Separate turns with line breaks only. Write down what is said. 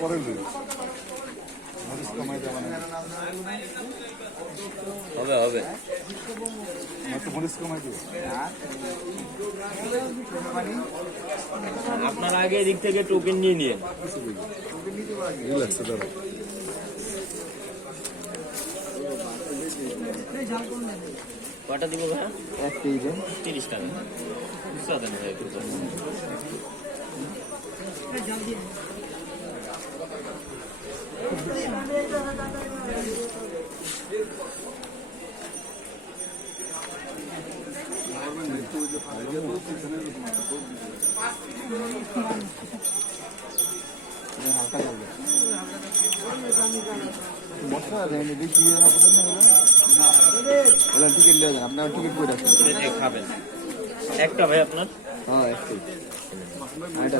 করেন মানে
হবে হবে
মরিচ কমাই দিও
আপনার আগে এদিক থেকে টোকেন নিয়ে নিয়ে কটা দিব ভাই
এক
তিরিশ টাকা। বুঝতে দেন ভাই একটু তো।
হালকা যাবে মশলা দেয়নি বেশি ইয়ে না করে না টিকিট লিয়ে যান আপনার টিকিট করে রাখুন
খাবেন। একটা ভাই আপনার?
হ্যাঁ একটাই। এটা